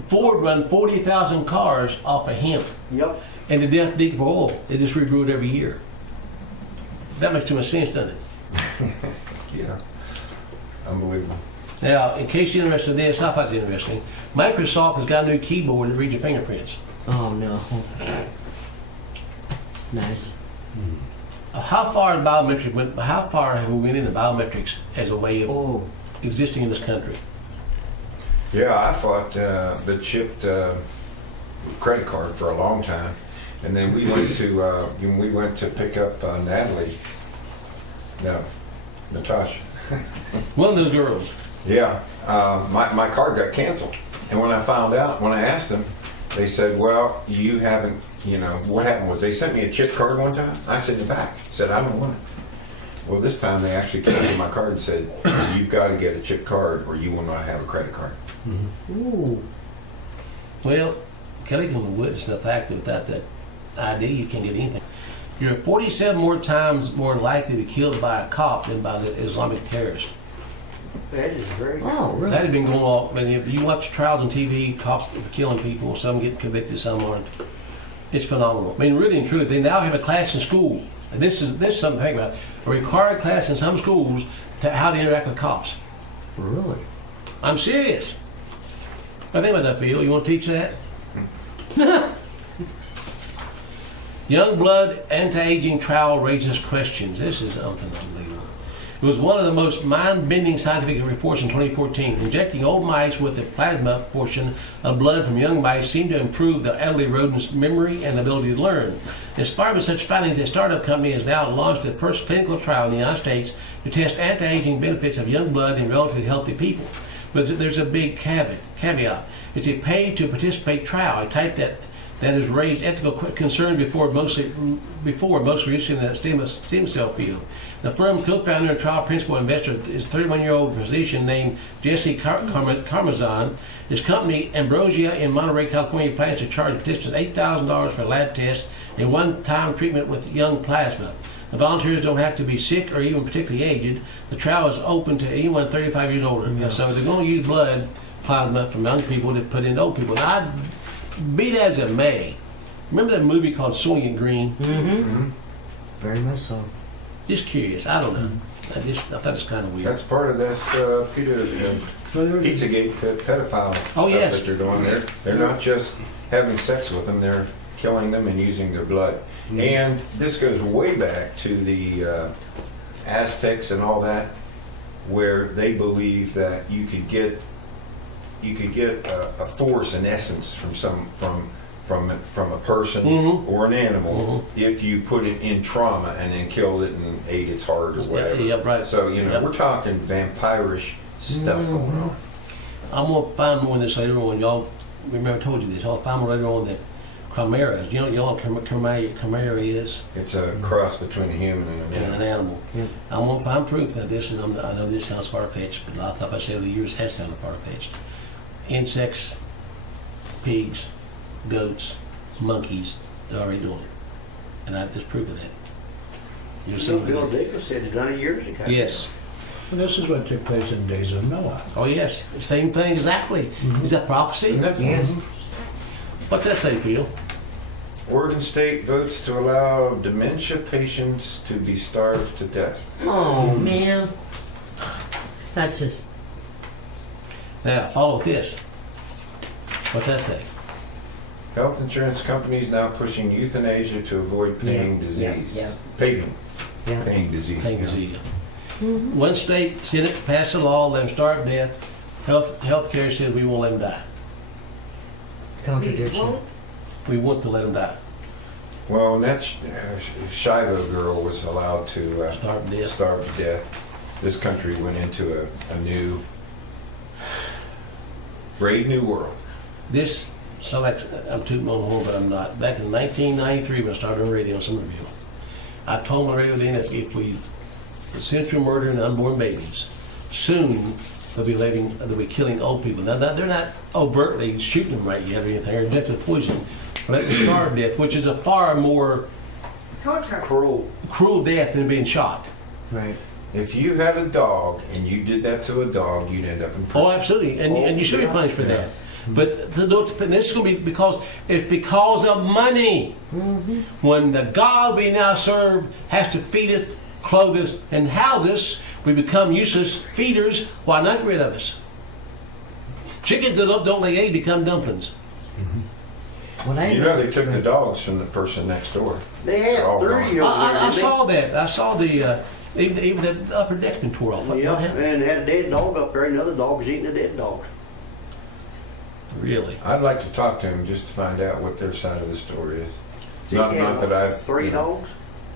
Ford run 40,000 cars off of hemp, Yep. and they didn't dig for oil. They just rebrew it every year. That makes too much sense, doesn't it? Yeah. Unbelievable. Now, in case you're interested in this, I thought it was interesting. Microsoft has got a new keyboard that reads your fingerprints. Oh no. Nice. How far have we went into biometrics as a way of Oh. existing in this country? Yeah, I fought the chipped credit card for a long time, and then we went to when we went to pick up Natasha. One of those girls. Yeah, my card got canceled, and when I asked them, they said, "Well, you haven't. You know what happened was they sent me a chip card one time. I sent it back. Said I don't want it. Well, this time they actually canceled my card and said, "You've got to get a chip card, or you will not have a credit card." Ooh. Well, Kelly can witness the fact that without that ID, you can't get anything. You're 47 more times more likely to be killed by a cop than by the Islamic terrorist. That is very Oh, really? That had been going on. I mean, if you watch trials on TV, cops are killing people, some get convicted, some aren't. It's phenomenal. I mean, really and truly, they now have a class in school, and this is something to think about. A required class in some schools to how to interact with cops. Really? I'm serious. I think about that, Phil. You want to teach that? Young blood anti-aging trial raises questions. This is unbelievable. It was one of the most mind-bending scientific reports in 2014. Injecting old mice with the plasma portion of blood from young mice seemed to improve the elderly rodent's memory and ability to learn. Inspired by such findings, a startup company has now launched the first clinical trial in the United States to test anti-aging benefits of young blood in relatively healthy people. But there's a big caveat. It's a pay-to-participate trial, a type that has raised ethical concerns before most recently in the stem cell field. The firm co-founder and trial principal investor is 31-year-old physician named Jesse Carmazan. His company, Ambrosia in Monterey, California, plans to charge participants $8,000 for a lab test and one-time treatment with young plasma. The volunteers don't have to be sick or even particularly aged. The trial is open to anyone 35 years older. Yeah. So they're going to use blood plasma from young people to put into old people. Now, be that as it may, remember that movie called Sewing It Green? Mm-hmm. Very much so. Just curious. I don't know. I thought it was kind of weird. That's part of this Pizzagate pedophile stuff yes. that they're doing. They're not just having sex with them; they're killing them and using their blood. And this goes way back to the Aztecs and all that, where they believe that you could get a force, an essence from from a person Mhm. or an animal Mhm. if you put it in trauma and then killed it and ate its heart or whatever. Yeah, right. So, Yep. we're talking vampirish stuff going on. I'm gonna find more of this later on. Y'all remember I told you this. I'll find more later on that chimeras. You know what chimera is? It's a cross between a human and And an an animal. animal. I'm gonna find proof of this, and I know this sounds far-fetched, but a lot of stuff I say over the years has sounded far-fetched. Insects, pigs, goats, monkeys, they're already doing it. And there's proof of that. You're So seeing Bill it. Dickens said it 100 years ago. Yes. And this is what took place in the days of Noah. Oh, yes. Same thing exactly. Is that prophecy? Isn't that Yes. fun? What's that say, Phil? Oregon State votes to allow dementia patients to be starved to death. Oh man, that's just Now, follow this. What's that say? Health insurance companies now pushing euthanasia to avoid paying disease. Yeah, Paying yeah. disease. Thank you, yeah. Zia. One state, Senate passed a law, let them starve to death. Healthcare said we won't let them die. Contradiction. We want to let them die. Well, and that Shiloh girl was allowed to Starve to death. starve to death. This country went into a new, brave new world. This, so like, I'm tooting on the horn, but I'm not. Back in 1993, when I started on radio in Somerville, I told my radio then if we sensual murder and unborn babies, soon they'll be killing old people. Now, they're not overtly shooting them right yet or anything, or injecting poison, but it's starve to death, which is a far more Torture. Cruel. cruel death than being shot. Right. If you had a dog and you did that to a dog, you'd end up in prison. Oh, absolutely, and you should be punished for Yeah. that. But this is going to be because of money. When the God we now serve has to feed us, clothe us, and house us, we become useless feeders. Why not get rid of us? Chickens that don't lay eggs become dumplings. What I You know they took the dogs from the person next door. They had Oh, 30 over there. I didn't they? saw that. I saw the even the upper deck's been tore off. What Yeah, happened? and had a dead dog up there. Another dog was eating a dead dog. Really? I'd like to talk to him just to find out what their side of the story is. So Not he had that I've 3 dogs.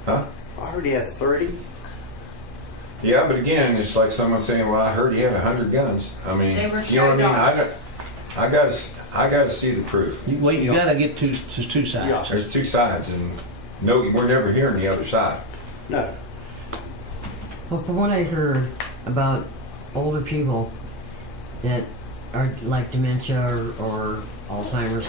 Huh? I heard he had 30. Yeah, but again, it's like someone saying, "Well, I heard he had 100 guns." I mean, They were you know what I mean? show I got to see the proof. You got to get two sides. There's two sides, and no, we're never hearing the other side. No. Well, from what I heard about older people that are like dementia or Alzheimer's,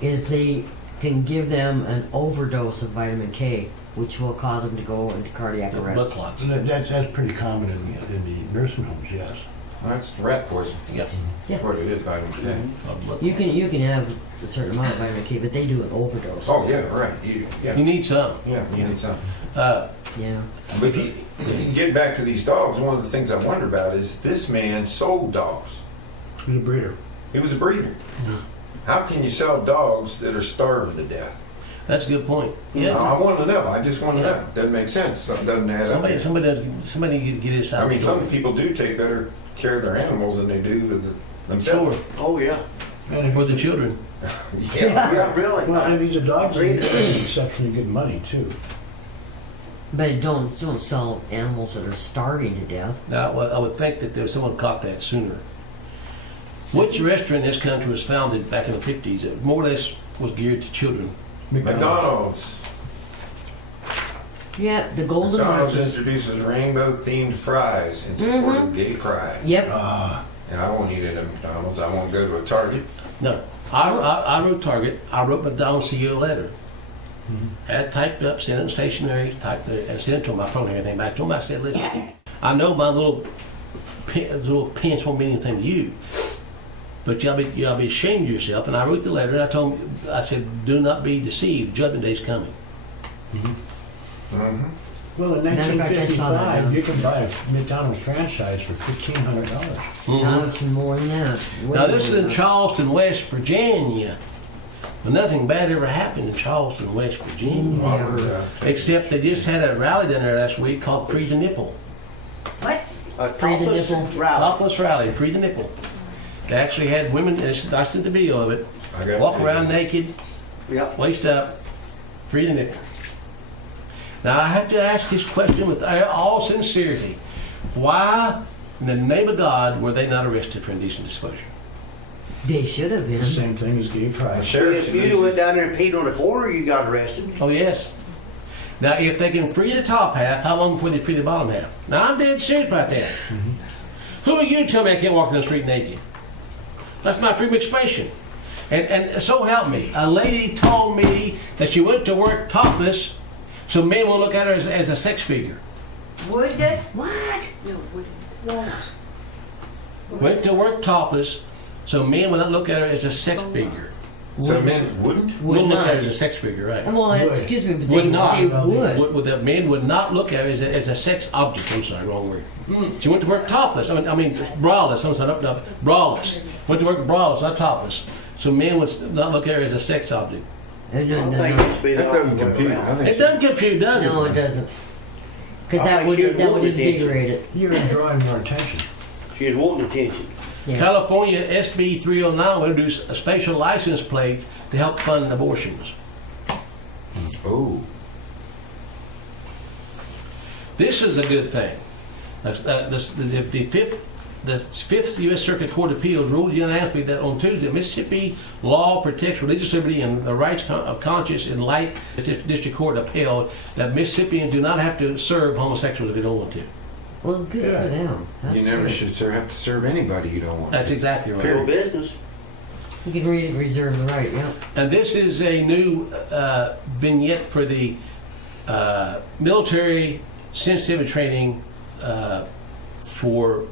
is they can give them an overdose of vitamin K, which will cause them to go into cardiac Blood arrest. clots. And that's pretty common in the nursing homes, yes. That's rat poison. Yep. That's what it is, vitamin K. Blood You can have a certain amount of vitamin K, but they do an overdose. Oh yeah, right. You need some. need some. Yeah. But if you get back to these dogs, one of the things I wonder about is this man sold dogs. He's a breeder. He was a breeder. How can you sell dogs that are starving to death? That's a good point. Yeah. I want to know. I just want to know. Doesn't make sense. Something doesn't add up. Somebody get this out. I mean, some people do take better care of their animals than they do with themselves. Sure. Oh, yeah. And if For the children. Yeah. Yeah, really. Well, if he's a dog I've seen breeder, it. he's exceptionally good money too. But don't sell animals that are starving to death. Now, I would think that there's someone caught that sooner. Which restaurant in this country was founded back in the 50s that more or less was geared to children? McDonald's. Yeah, the Golden McDonald's Arches. introduces rainbow-themed fries in support of gay pride. Yep. Ah, And I won't eat it at McDonald's. I won't go to a Target. No. I wrote Target. I wrote McDonald's CEO a letter. Had it typed up, sent it in stationery, typed it, and sent it to him. I told him everything back to him. I said, listen, I know my little pinch won't mean anything to you, but y'all be ashamed of yourself. And I wrote the letter, and I told him, I said, do not be deceived. Judgment Day's coming. Mm-hmm. well, in Matter of fact, I saw that, 1955, you can buy a McDonald's franchise for $1,500. Now it's more than that. Way Now, this is more in than that. Charleston, West Virginia. But nothing bad ever happened in Charleston, West Virginia. Never. Except they just had a rally down there last week called Free the Nipple. What? A Free the topless nipple. rally. Topless rally, Free the Nipple. They actually had women, and I sent the video of it, I got walk it. around naked, Yep. waist up, free the nipple. Now I have to ask this question with all sincerity. Why, in the name of God, were they not arrested for indecent exposure? They should have The been. same thing as gay The pride. sheriff If you went down there and peed on the corner, you got arrested. Oh, yes. Now, if they can free the top half, how long before they free the bottom half? Now, I'm dead serious about that. Who are you to tell me I can't walk down the street naked? That's my freedom of expression. And so help me. A lady told me that she went to work topless so men will look at her as a sex figure. Would they? What? No, wouldn't. Went to work topless so men will not look at her as a sex figure. So men wouldn't? Would Wouldn't look not. at her as a sex figure, right? Well, Would. excuse me, but Would they not. They would. The men would not look at her as a sex object. I'm sorry, wrong word. She went to work topless. I mean braless. I'm sorry, no, braless. Went to work braless, not topless. So men would not look at her as a sex object. No, I no, think no. it should be That the doesn't other way compute. around. I think It doesn't compute, does it? No, it doesn't. Because I that think would she was that would wanting attention. invigorate it. You're drawing more attention. She was wanting attention. Yeah. California SB 309 will introduce a special license plate to help fund abortions. Oh. This is a good thing. The Fifth U.S. Circuit Court of Appeals ruled unanimously that on Tuesday, Mississippi law protects religious liberty and the rights of conscience in light. The District Court upheld that Mississippians do not have to serve homosexuals if they don't want to. Well, good Yeah. for them. That's You never good. should have to serve anybody you don't want. That's exactly Pure right. business. You can reserve the right. Yeah. And this is a new vignette for the military sensitivity training for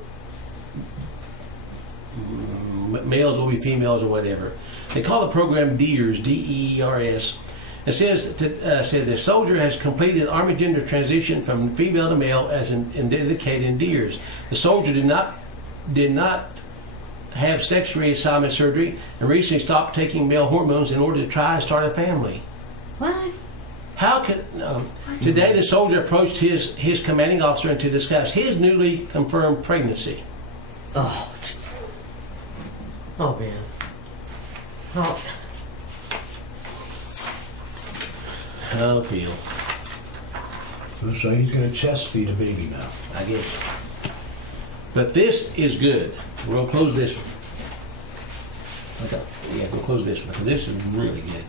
males will be females or whatever. They call the program DEERS, D-E-E-R-S. It says the soldier has completed Army gender transition from female to male as indicated in DEERS. The soldier did not have sex reassignment surgery and recently stopped taking male hormones in order to try and start a family. What? How could today the soldier approached his commanding officer to discuss his newly confirmed pregnancy. Oh. Oh man. Oh. Oh, Phil, So he's going to chest feed a baby now. I guess. But this is good. We're gonna close this one. Okay. Yeah, we'll close this one because this is really good.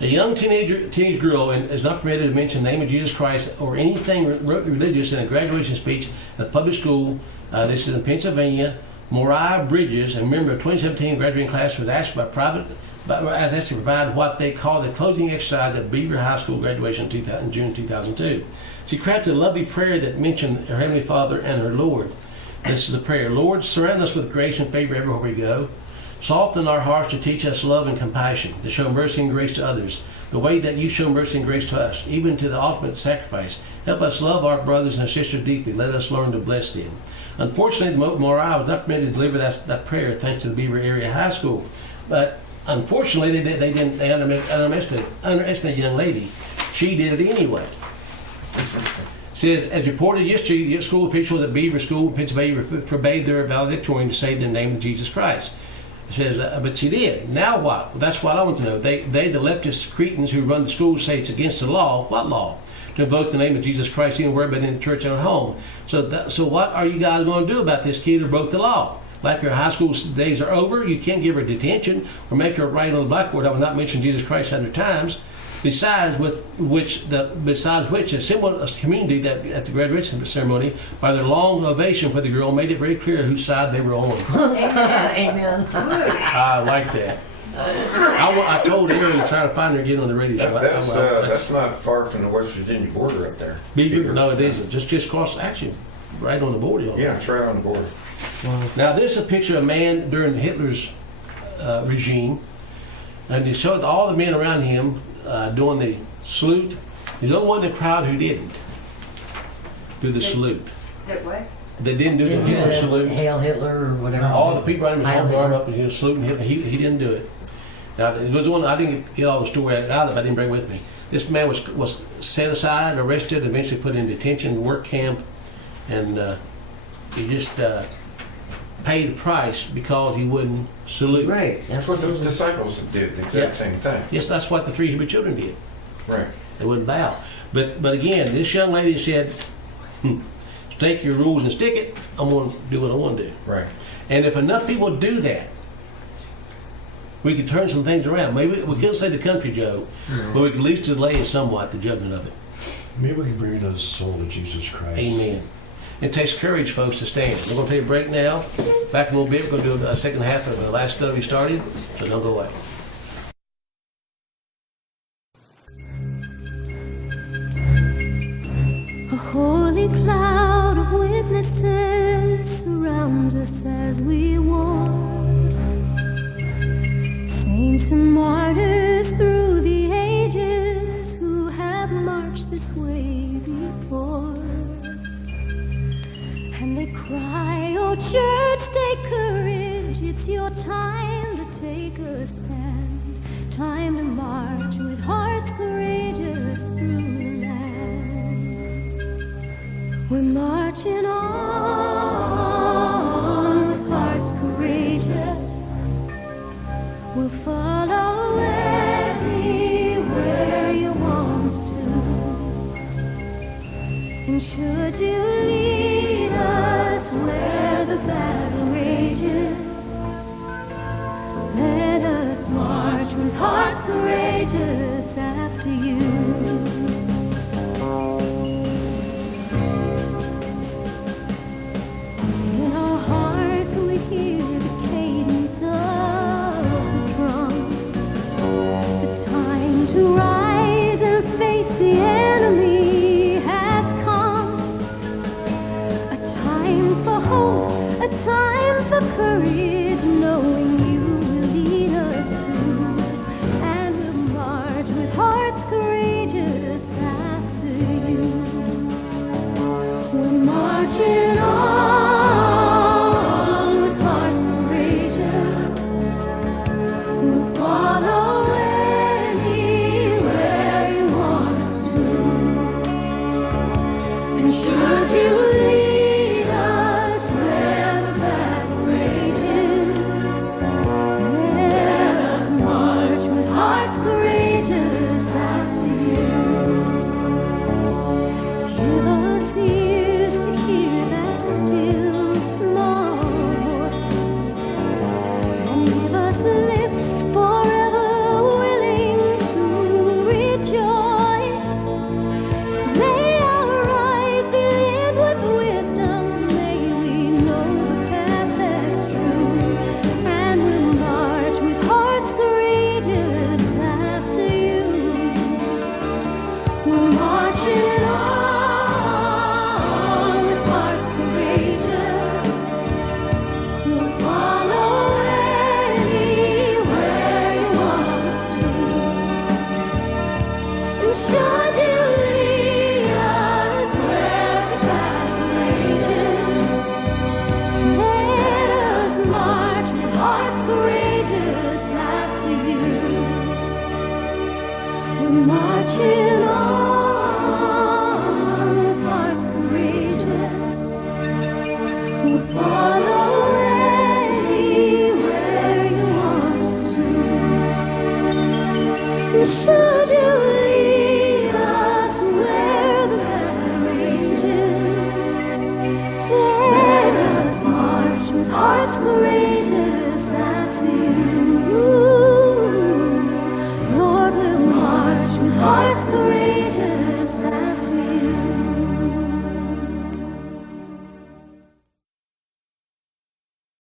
A young teenage girl is not permitted to mention the name of Jesus Christ or anything religious in a graduation speech at a public school. This is in Pennsylvania. Moriah Bridges, a member of 2017 graduating class, was asked to provide what they call the closing exercise at Beaver High School graduation in June 2002. She crafted a lovely prayer that mentioned her Heavenly Father and her Lord. This is the prayer. Lord, surround us with grace and favor everywhere we go. Soften our hearts to teach us love and compassion, to show mercy and grace to others, the way that you show mercy and grace to us, even to the ultimate sacrifice. Help us love our brothers and sisters deeply. Let us learn to bless them. Unfortunately, Moriah was not permitted to deliver that prayer thanks to the Beaver Area High School. But unfortunately, they underestimated a young lady. She did it anyway. Says, as reported yesterday, school officials at Beaver School in Pennsylvania forbade their valedictorian to say the name of Jesus Christ. It says, but she did. Now what? Well, that's what I want to know. They, the leftist cretins who run the school, say it's against the law. What law? To invoke the name of Jesus Christ anywhere but in the church or at home. So what are you guys going to do about this kid who broke the law? Like her high school days are over, you can't give her detention or make her write on the blackboard, I will not mention Jesus Christ 100 times. Besides which, a community that at the graduation ceremony, by their long ovation for the girl, made it very clear whose side they were on. Amen. I like that. I told Aaron to try to find her again on the radio show. That's not far from the West Virginia border up there. Beaver? No, it isn't. Just cross, actually, right on the border. Yeah, it's right on the border. Now, this is a picture of a man during Hitler's regime, and he showed all the men around him doing the salute. He's the only one in the crowd who didn't do the salute. That what? They didn't do Didn't the do Hitler the salute. Hail Hitler or whatever. All the people around him was Heil holding their arm Hitler. up and he was saluting Hitler. He didn't do it. Now, it was one I didn't get all the story out of it. I didn't bring it with me. This man was set aside, arrested, eventually put in detention, work camp, and he just pay the price because he wouldn't salute. Right. That's what the disciples did, the exact Yeah. same thing. Yes, that's what the 3 Hebrew children did. Right. They wouldn't bow. But again, this young lady said, take your rules and stick it. I'm going to do what I want to do. Right. And if enough people do that, we could turn some things around. Maybe we couldn't say the country, Joe, but we could at least delay somewhat the judgment of it. Maybe we can bring another soul to Jesus Christ. Amen. It takes courage, folks, to stand. We're going to take a break now. Back in a little bit, we're going to do a second half of the last study we started, so don't go away. A holy cloud of witnesses surrounds us as we walk. Saints and martyrs through the ages who have marched this way before. And they cry, oh church, take courage. It's your time to take a stand. Time to march with hearts courageous through the land. We're marching on with hearts courageous. We'll follow anywhere you want us to. And should you lead us where the battle rages, let us march with hearts courageous after you. In our hearts we hear the cadence of the drum. The time to rise and face the enemy has come. A time for hope, a time for courage, knowing you will lead us through. And we'll march with hearts courageous after you. We're marching on with hearts courageous. We'll follow anywhere you want us to. And should you lead us where the battle rages, let us march with hearts courageous after you. Give us ears to hear that still small voice, and give us lips forever willing to rejoice. May our eyes be lit with wisdom, may we know the path that's true, and we'll march with hearts courageous after you. We're marching on with hearts courageous. We'll follow anywhere you want us to. And should you lead us where the battle rages, let us march with hearts courageous after you. We're marching on